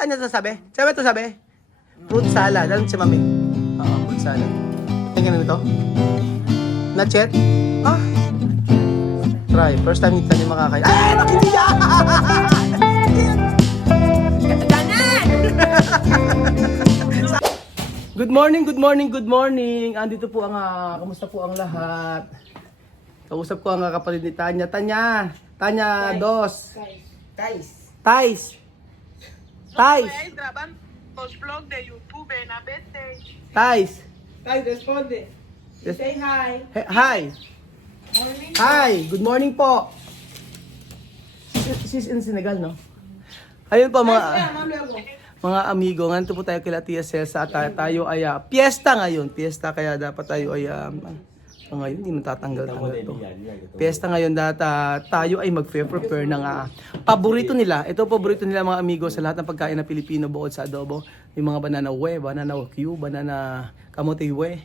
Ano ito sabi? Sabi ito sabi? Fruit salad. Ano si mami? Oo, fruit salad. Tingnan nito. Not yet? Ah. Try. First time nito niya makakain. Ay! Nakikita! Good morning, good morning, good morning. Andito po ang, kamusta po ang lahat? Kausap ko ang kapatid ni Tanya. Tanya, dos. Tais. Graban los vlogs de YouTube en ABT. Tais. Guys, responde. Yes. Say hi. Hi. Morning. Hi. Good morning po. She's in Senegal, no? Ayun po Ano luego? mga amigo. Nganito po tayo kila Tia Celsa at tayo ay piyesta ngayon. Piyesta kaya dapat tayo ay ngayon hindi matatanggal to. Piyesta ngayon data tayo ay magpe-prepare ng paborito nila. Ito paborito nila mga amigo sa lahat ng pagkain na Pilipino bukod sa adobo. Yung mga banana banana Q, banana kamote we.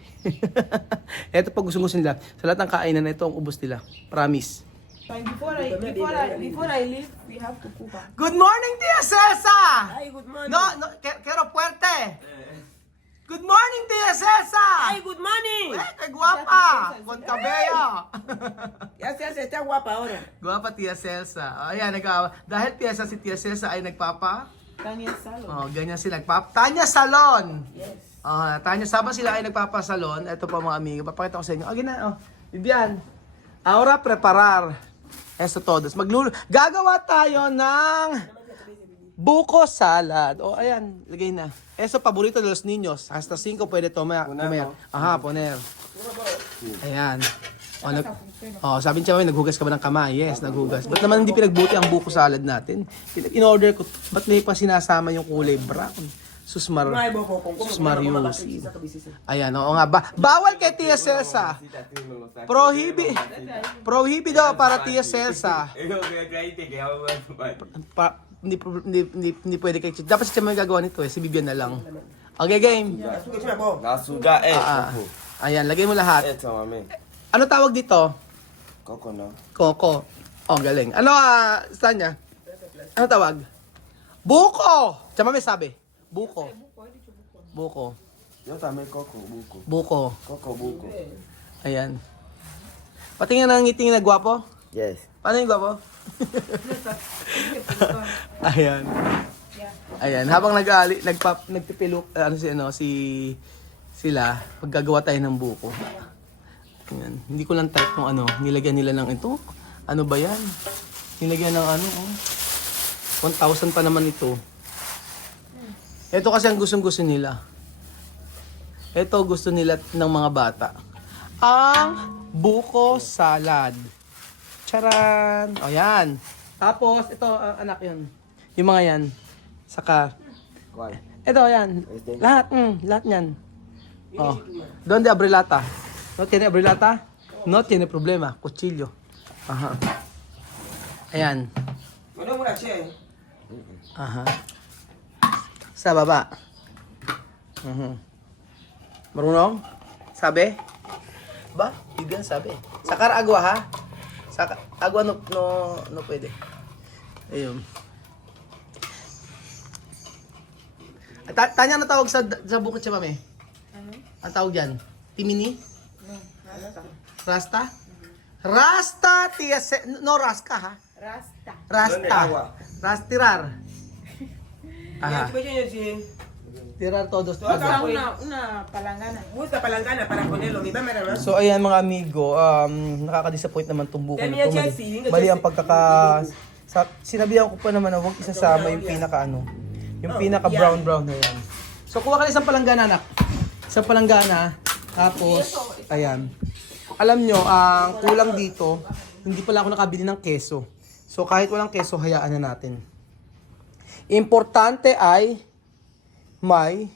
Ito pag gusto nila. Sa lahat ng kainan na ito ang ubos nila. Promise. Before I leave, we have to cook. Good morning, Tia Celsa! Hi, good morning. No, quiero fuerte. Good morning, Tia Celsa! Hi, good morning. Qué guapa! Con cabello! Yes, está guapa ahora. Guapa, Tia Celsa. Ayan, dahil piyesa si Tia Celsa ay nagpapa... Tanya Salon. ganyan sila. Tanya Salon! Yes. Tanya, sama sila ay nagpapasalon. Ito po mga amigo. Papakita ko sa inyo. Vivian. Ahora preparar. Esto todos. Gagawa tayo ng buko salad. Ayan, lagay na. Eso paborito de los niños. Hasta 5 pwede comer. Aha, poner. Ayan. Sabi niya, naghugas ka ba ng kamay? Yes, naghugas. Ba't naman hindi pinagbuti ang buko salad natin? In-order ko, ba't may pa sinasama yung kulay brown? Susmariusi. Ayan, oo nga. Bawal kay Tia Celsa. Prohibido para Tia Celsa. Hindi pwede kay Chit. Dapat si Chama may gagawa nito si Bibian na lang. Okay, game. Nasuga Ayan, lagay mo lahat. Ito, mami. Ano tawag dito? Coco, no? Coco. Galing. Ano, Sanya? Ano tawag? Buko! Chama may sabi. Buko. Yo también coco, buco. Buko. Coco, buco. Ayan. Patingin ng ngiting na gwapo. Yes. Paano yung gwapo? Ayan. Ayan. Habang nagpipilok, sila, paggagawa tayo ng buko. Ayan. Hindi ko lang type ng nilagyan nila ng ito. Ano ba yan? Nilagyan ng 1,000 pa naman ito. Ito kasi ang gustong-gusto nila. Ito gusto nila ng mga bata. Ang buko salad. Charan! Yan. Tapos, ito, anak yun. Yung mga yan. Saka, ¿Cuál? ito, yan. Lahat yan. Donde abrilata? No tiene abrilata? No tiene problema. Cuchillo. Aha. Ayan. Aha. Sa baba. Marunong? Sabi? Ba? Bigyan sabi. Sakar agwa ha? Agwa no pwede. Ayun. Tanya na tawag sa bukit siya, mami? Ang tawag yan? Timini? Rasta? Rasta, tia no raska ha? Rasta. Rastirar. Aha. Tirar todos. Una palangana. Busca palangana para ponerlo. Mi mamá era So ayan mga amigo, nakaka-disappoint naman itong buko Dami yan, nito. Chelsea. Mali ang sinabihan ko pa naman na huwag isasama yung yung pinaka brown na yan. So kuha ka na isang palanggana, anak. Isang palanggana, tapos ayan. Alam nyo, ang kulang dito, hindi pala ako nakabili ng keso. So kahit walang keso, hayaan na natin. Importante ay may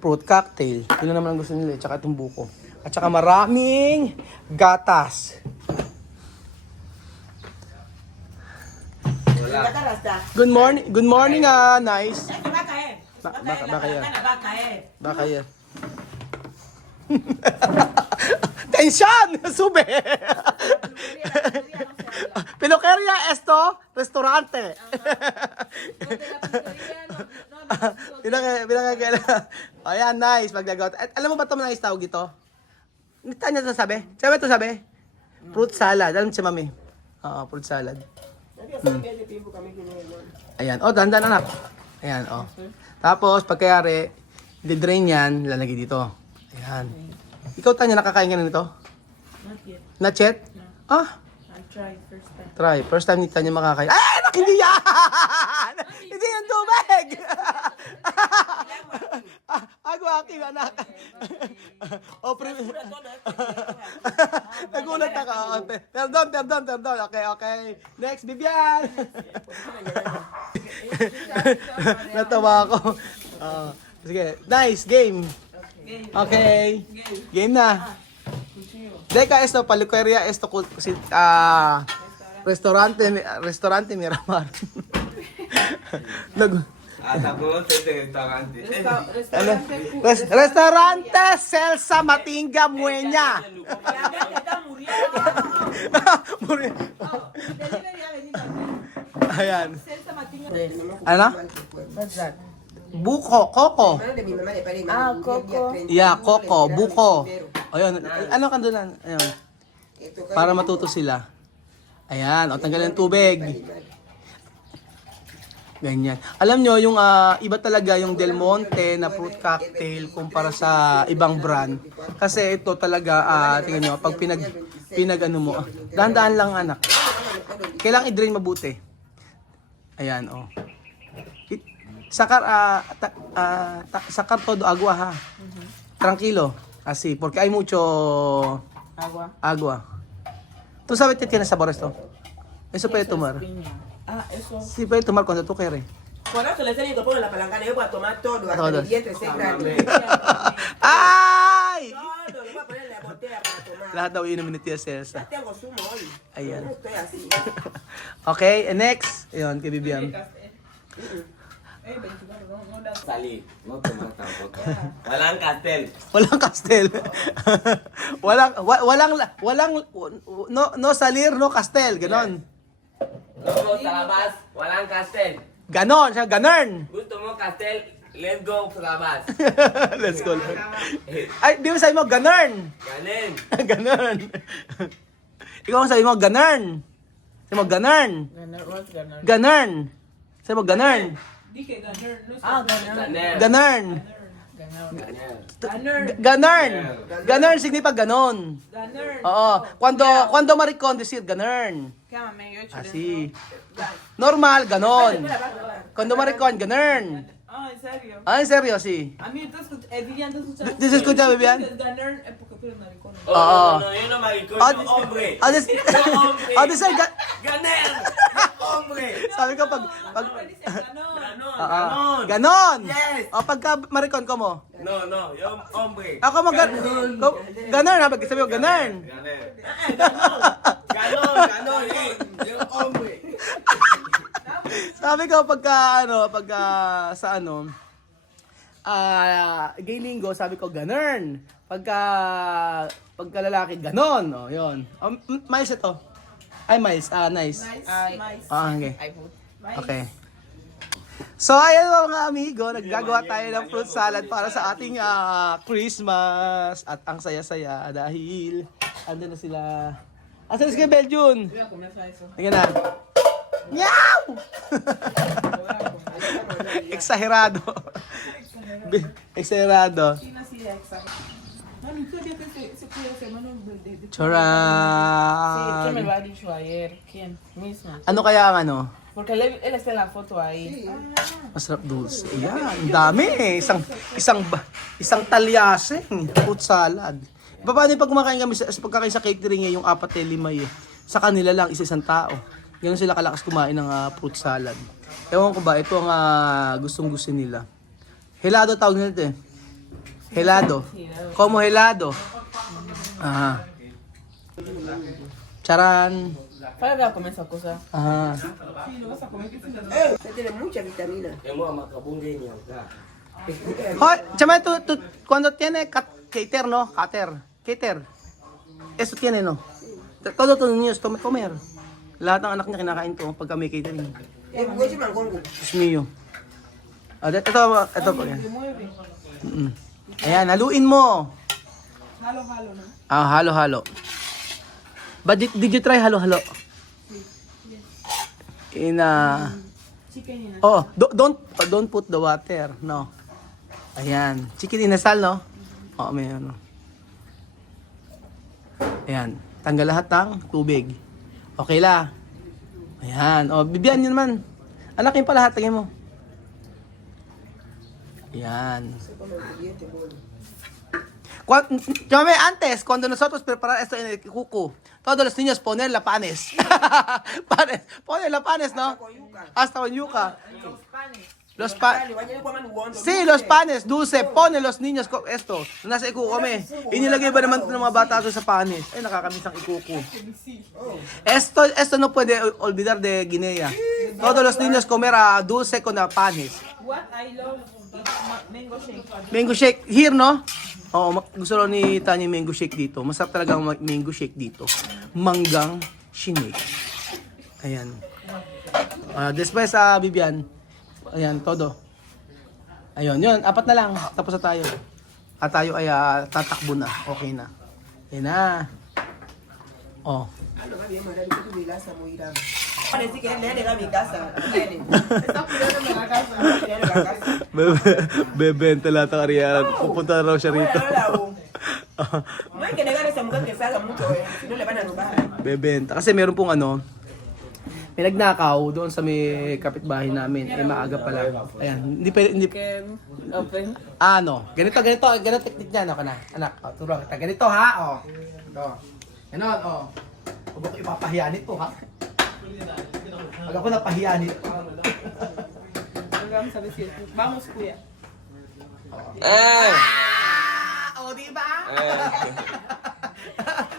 fruit cocktail. Yun na naman ang gusto nila, tsaka itong buko. At saka maraming gatas. Good morning, nice. Baka yan. Tension! Sube! Peluqueria esto, restaurante. Ayan, nice. Maglagaw. At alam mo ba ito mga tawag ito? Hindi tayo niya sabi. Sabi ito sabi? Fruit salad. Alam mo si mami? Oo, fruit salad. Ayan. Oh, dandan anak. Ayan, oh. Tapos, pagkayari, di-drain yan, lalagay dito. Ayan. Ikaw, Tanya, nakakain ka na nito? Not yet. Not yet? Ah, I'll try first time. try. First time ni Tanya makakain. Ay, anak, hindi yan! Hindi yung tubig! Ako aking anak. O, nagulat ako. Perdon. Okay. Next, Bibian! Natawa ako. Sige, nice, game. Okay. Game na. Deca esto, peluqueria esto, restaurante Miramar. Restaurante Celsa Matinga Mueña. Ayan. Ano? What's that? Buko, koko. Ah, coco. Yeah, koko, buko. Ayun, ano kandulan? Ayun. Para matuto sila. Ayan, o tanggalin ng tubig. Ganyan. Alam nyo, yung iba talaga yung Del Monte na fruit cocktail kumpara sa ibang brand. Kasi ito talaga, tingnan nyo, pag pinag ano mo, dahan-dahan lang anak. Kailangan i-drain mabuti. Ayan, oh. Sacar todo agua ha. Tranquilo. Así, porque hay mucho agua. ¿Tú sabes que tiene sabor esto? Eso puede tomar. Piña. Ah, eso. Sí, puede tomar cuando tú quieres. Por eso le tengo que poner la palangana, yo voy a tomar todo, hasta Todo. el diente se grande. ¡Ay! Todo, le voy a poner en la botella para tomar. Lahat daw inumin ni Tia Celsa. Ya tengo zumo hoy. Ayan. No estoy así. Okay, and next. Ayun, kay Bibian. Salí, no tomar tampoco. Walang castel. Walang castel. walang no salir, no castel, ganon. No sa labas, walang castel. Ganon, siya ganern. Gusto mo castel, let's go sa labas. Let's go. Ay, di mo sabi mo ganern. Ganin. Ganern. Ikaw ang sabi mo ganern. Sabi mo ganern. What's ganun? Ganern. Sabi mo ganern. Ah, ganun. Ganin. Ganern. Ganun. Ganern. Ganern significa ganon. Ganun. Oo. Cuando maricón decir ganern. Kaya mami, yo Así. Normal, ganon. Cuando maricón, ganern. Ah, ¿en serio? Ah, en serio, sí. A mí, Vivian, ¿tú escuchas? ¿Tú se escucha, Vivian? Ganun es porque tú eres maricón. Oh, no, yo no maricón, Ah, yo hombre. Ah, des- Yo hombre. ah, decir Ganer. Yo hombre. sabi ko pag Dice ganun. Ganon, ah, ganon. ganon. Yes. O pagka maricon ko mo. No, yo hombre. Ako mo ganon ha, sabi mo ganon. Ganer. Ganon, yo hombre. Sabi ko pagka sa gay linggo, sabi ko ganon. Pagka lalaki ganon. Oh, yun. Mais ito. Ay, mais. Nice. Ay, Okay. ay, put. Okay. So, ayan mga amigo, naggagawa tayo ng fruit salad para sa ating Christmas. At ang saya-saya dahil andun na sila. Asan na si Beljun? Voy a comer eso. Tingnan na. Meow! Exagerado. Exagerado. China sí es exacto. Mami, ¿qué día se puede hacer mano de Chorang. ¿Quién me lo ha dicho ayer? ¿Quién? Misma. Ano kaya ang ano? Porque él está en la foto ahí. Masarap dulce. Ayan, ang dami eh. Isang talyaseng fruit salad. Paano yung pag kumakain kami pagkakain sa catering yung 4-5 eh. Sa kanila lang isang tao. Ganun sila kalakas kumain ng fruit salad. Ewan ko ba, ito ang gustong-gusto nila. Helado tawag nila ito eh. Helado. Como helado. Aha. Charan. ¿Para qué comer esa cosa? Aha. Usted tiene mucha vitamina. Emo makabungay niya. Hoy, chama tú cuando tiene cater, ¿no? Cater. Eso tiene, ¿no? Todos los niños comer. Lahat ng anak niya kinakain to pagka may catering. Eh, bugo si Mangkongo. Diyos mio. Ito po yan. Ayan, haluin mo. Halo-halo na. Halo-halo. But did you try halo-halo? Chicken yun. Don't put the water, no. Ayan, chicken inasal, no? May ano. Ayan, tanggal lahat ng tubig. Okay la. Ayan, bibigyan niyo naman. Anak yun pa lahat, tingin mo. Ayan. Antes, cuando nosotros preparar esto en el cuco, todos los niños poner la panes. Poner la panes, ¿no? Hasta con yuca. Los panes. Sí, los panes, dulce, pone los niños esto. Nasa ikuko kami. Inilagay ba naman ng mga bata sa panes? Ay, nakakamiss ang ikuko. Esto no puede olvidar de Guinea. Todos los niños comer dulce con panes. What I love is mango shake. Mango shake, here no? Oo, gusto rin ni Tanya yung mango shake dito. Masarap talaga ang mango shake dito. Manggang shake. Ayan. Después Bibian. Ayan, todo. Ayun, yun. 4 na lang. Tapos na tayo. At tayo ay tatakbo na. Okay na. Ayan na. Oh. Ano ka bien, madami ko tumilasa mo irang. Parece que nene ka mi casa. Nene. Está cuidando de la casa. Nene ka casa. Bebenta lahat ang karyaran. Pupunta na raw siya rito. No hay que negar a esa mujer que salga mucho, si no le van a robar. Bebenta. Kasi meron pong may nagnakaw doon sa may kapitbahay namin. Maaga pala. Ayan. Hindi. Open. Ganito technique niya. Ano ka na? Anak, turo kita. Ganito ha, Ito. Ganon, Huwag ako ipapahiya nito, ha? Huwag ako napahiya nito. Vamos a decir, vamos kuya. Diba?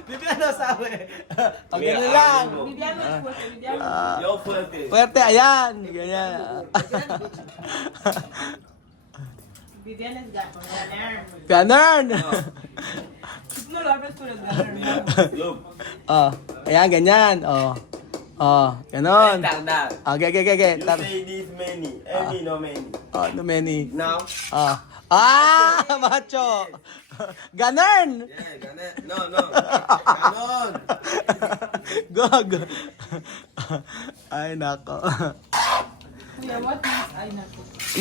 Bibigyan na sabi. Ganun lang. Viviano es fuerte, Viviano. Yo fuerte. Puwerte, ayan. Ganyan. Viviano es gato. Ganun. No lo abres, tú eres gato. Look. Ayan, ganyan. Ganon. Tandaan. Okay. You say this many. Any no many. No many. Now. Macho. Ganon. Yeah, ganun. No. Ganon. Gog. Ay, nako. Kuya, what is ay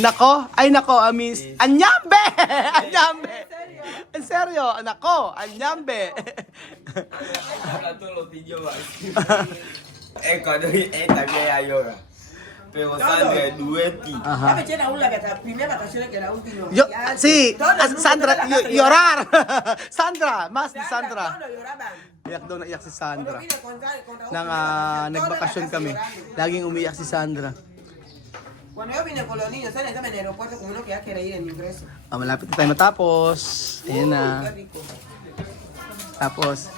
naku? Ay nako, miss. Anyambe! Anyambe! En serio, nako, anyambe. Habla todos los idiomas. Cuando también hay yoga. Pero sangre dueti. Ya me llena una que la primera vacaciones que la última. Sí, Todo el mundo Sandra, toda la casa llorar. Sandra, mas ni Sandra. Todos lloraban. Iyak daw na iyak si Cuando Sandra. vine con Raúl, Nang nagbakasyon kami, laging umiyak si Sandra. Cuando yo vine con los niños, salen en el aeropuerto como uno que ya quiere ir en ingreso. Malapit na tayo matapos. Ayan na. Qué rico. Tapos,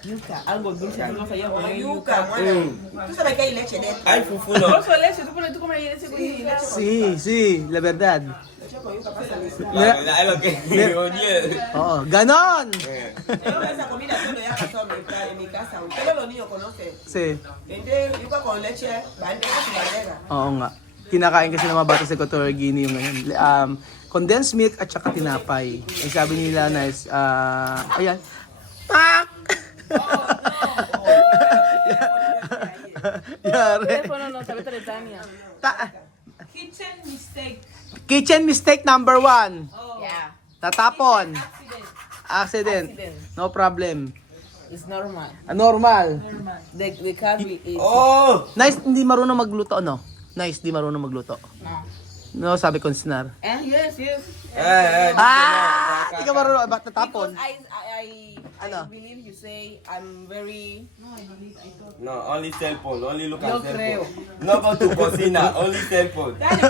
Yuca, algo dulce, tú no sabías poner Yuca, bueno. Tú sabes que hay leche dentro. Hay fufu no. Oso de leche, tú comes leche con leche. sí, la verdad. Leche con yuca pasa listo. La verdad es lo que oye. Oo, ganon! Yo esa comida solo ya pasó en mi casa. Todos los niños conocen. Sí, Entre yuca con leche, bandeja y bandera. oo nga. Kinakain kasi ng mga bata sa Equatorial Guinea yung ngayon. Condensed milk at saka tinapay. Ay sabi nila na is, ayan. Pak! Yari. Teléfono no, sabe de Tania. Kitchen mistake. Kitchen mistake number 1. Yeah. Tatapon. Accident. Accident. No problem. It's normal. Normal. The curry is... Oh! Nice, hindi marunong magluto, no? Nice, di marunong magluto. No, sabi ko Sinar. Yes. Di ka marunong, ba't tatapon? Because I Ano? believe you say I'm very... No, only cell phone. Only look Yo at cell creo. phone. No go to cocina. Only cell phone. Dale,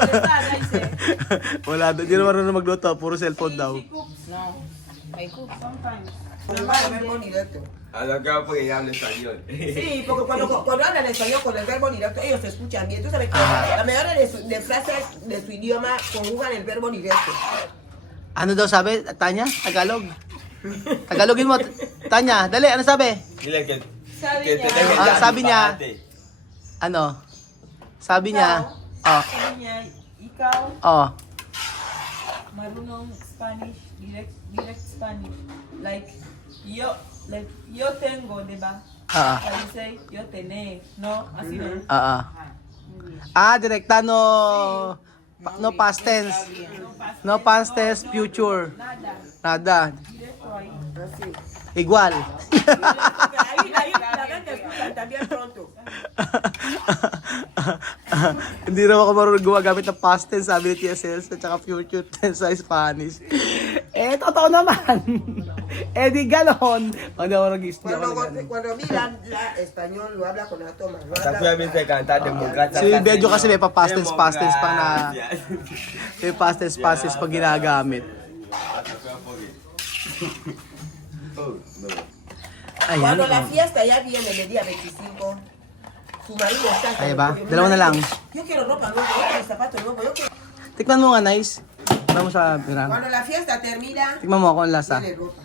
dice. Wala, di na marunong magluto, puro cellphone daw. No, I cook sometimes. Con el verbo directo. A lo que porque ya habla español. Sí, porque cuando hablan español con el verbo directo, ellos se escuchan bien. Tú sabes que la mayoría de frases de su idioma conjugan el verbo directo. Ano daw sabi, Tanya? Tagalog? Tagalogin mo, Tanya. Dali, ano sabi? Dile que sabi niya, ano? Sabi niya, oh, Sabi niya, ikaw, oh. marunong Spanish, direct Spanish. Like, yo tengo, diba? I say, yo tenés, no? Así no. Direkta no past tense. No past tense, future. Nada. Directo ahí. Así. Igual. Ahí la gente escucha también pronto. Hindi raw ako marunong gumagamit ng past tense, sabi ni TSL, at saka future tense sa Spanish. Totoo naman. Di ganon. Hindi ako Cuando miran la español lo habla con la toma. Lo Hasta habla fui a veces cantar democracia. Si Bedyo kasi may pa past tense pang na may past tense pang ginagamit. Ayan. Cuando la fiesta ya viene el día 25, su marido está. Ay ba? Dalawa na lang. Yo quiero ropa nueva, yo quiero zapatos nuevos, yo quiero. Tikman mo nga, nice. Tikman mo sa pirang. Cuando la fiesta termina, Tikman mo ako ang lasa. tiene ropa.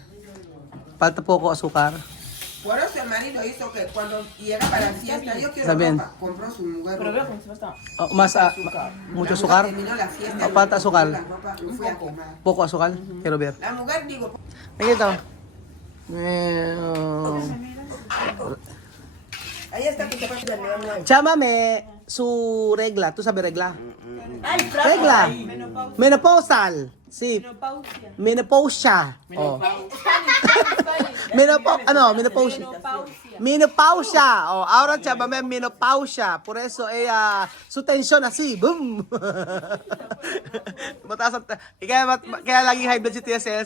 Palta po ko azúcar. Por eso el marido hizo que cuando llega para la fiesta, yo quiero Está bien. ropa. Compró su mujer Pero veo ropa. cómo se va a estar. Más, mucho La mujer azúcar. terminó la fiesta. Falta azúcar. La ropa, lo fue a quemar. Poco azúcar. Quiero ver. La mujer, digo, Nakita. ahí está tu zapato de león nuevo. Chámame su regla. ¿Tú sabes regla? Ay, flaco. Regla. Ay, menopausia. Menopausal. Sí. Menopausia. Menopausia. Oh. Spanish. Menopausia. Menopausia. Menopausia. Oh, ahora chámame menopausia. Por eso su tensión así. Boom. Mataas ang kaya laging high blood si TSL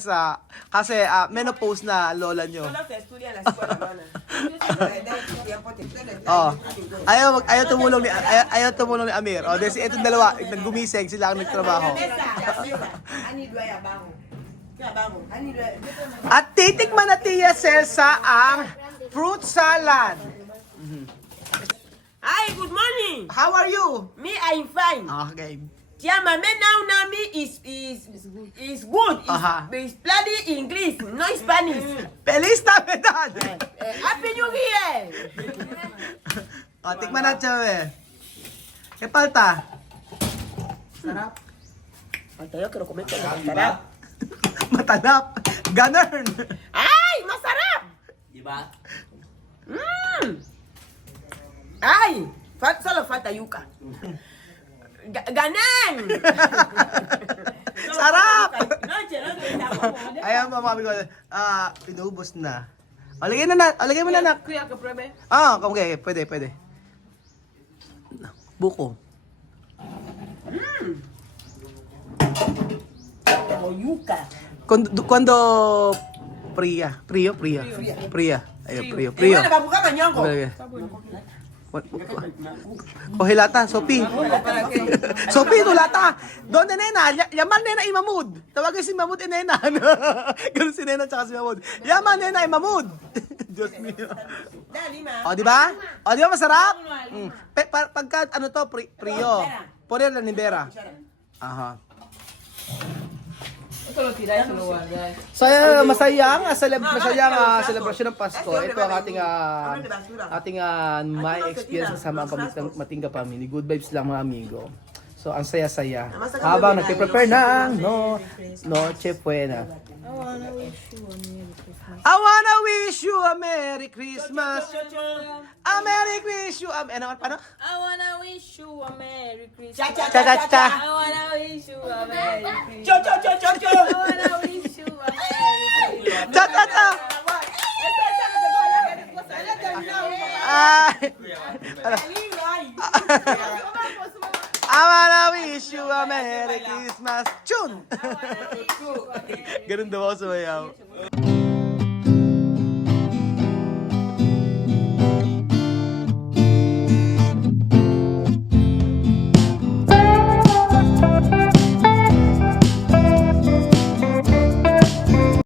kasi menopause na lola nyo. Solo se estudia en la escuela, hermana. Desde tu tiempo te estudias. Oh. Ayaw tumulong ni Amir. Oh, desi itong dalawa naggumising sila ang nagtrabaho. At titikman na Tia Celsa ang fruit salad. Hi, good morning. How are you? Me, I'm fine. Okay. Yeah, my man now me is good. Is study English, no Spanish. Feliz Navidad! Happy New Year. O, tikman na siya, ¿Qué falta? Hasta yo quiero comer con masarap. Matanap. Ganern. ¡Ay, masarap! Diba? ¡Ay! Solo falta yuca. ¡Ganan! Sarap! Noche. Ayan, mami ko. Pinubos na. O, lagay mo na, nak. Kuya, que pruebe. Okay, pwede. Buko. Como yuca. Cuando Priya. Ayun, Prio. Bueno, para buscar mañongo. Hilata, Sophie. Sophie, tu lata. ¿Dónde, nena? Llaman nena y Mahmoud. Tawagin si Mahmoud y nena. Ganun si nena tsaka si Mahmoud. Llaman nena y Mahmoud. Diyos mío. Dali, ma. O, di ba? Masarap? Pagka, Prio. Poner la nibera. Aha. Esto lo tiráis, se lo guardáis. So, masayang celebration ng Pasko. Ito ang ating my experience kasama ang Matingga family. Good vibes lang, mga amigo. So, ang saya-saya. Habang nagpe-prepare ng Noche Buena. I wanna wish you a Merry Christmas. A Merry Christmas. Paano? I wanna wish you a Merry Christmas. Cha-cha-cha. I wanna wish you a Merry Christmas. Cho. I wanna wish you a Merry Christmas. Cha-cha-cha. Ay. I wanna wish you a Merry Christmas. Chun! Ganun daw ako sumayaw.